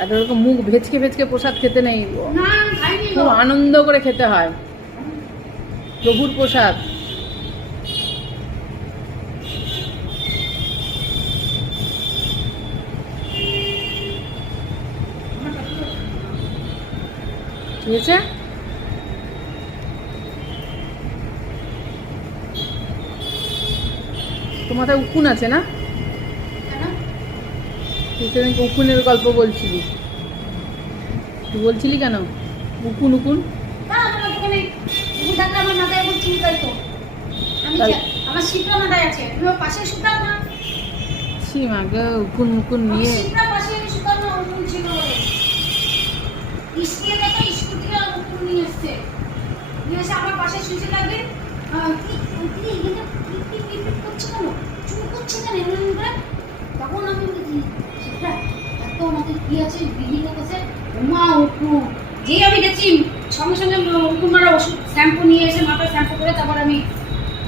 আর ওরকম মুখ ভেচকে ভেচকে প্রসাদ খেতে নেই। খুব আনন্দ করে খেতে হয়। প্রভুর প্রসাদ। ঠিক আছে মাথায় উকুন আছে না? তুই সেদিনকে উকুনের গল্প বলছিলি তুই বলছিলি কেন উকুন উকুন আমার উকুন উকুন নিয়ে আমার পাশে শুয়েছে লাগবে কি কি করছে কেন চুল করছে কেন এমন করে আমাকে কি আছে? বিল্ডিংয়ে আছে উমা উকু যেই আমি দেখছি, সঙ্গে সঙ্গে উকুন মারা ওষুধ শ্যাম্পু নিয়ে এসে মাথায় শ্যাম্পু করে তারপর আমি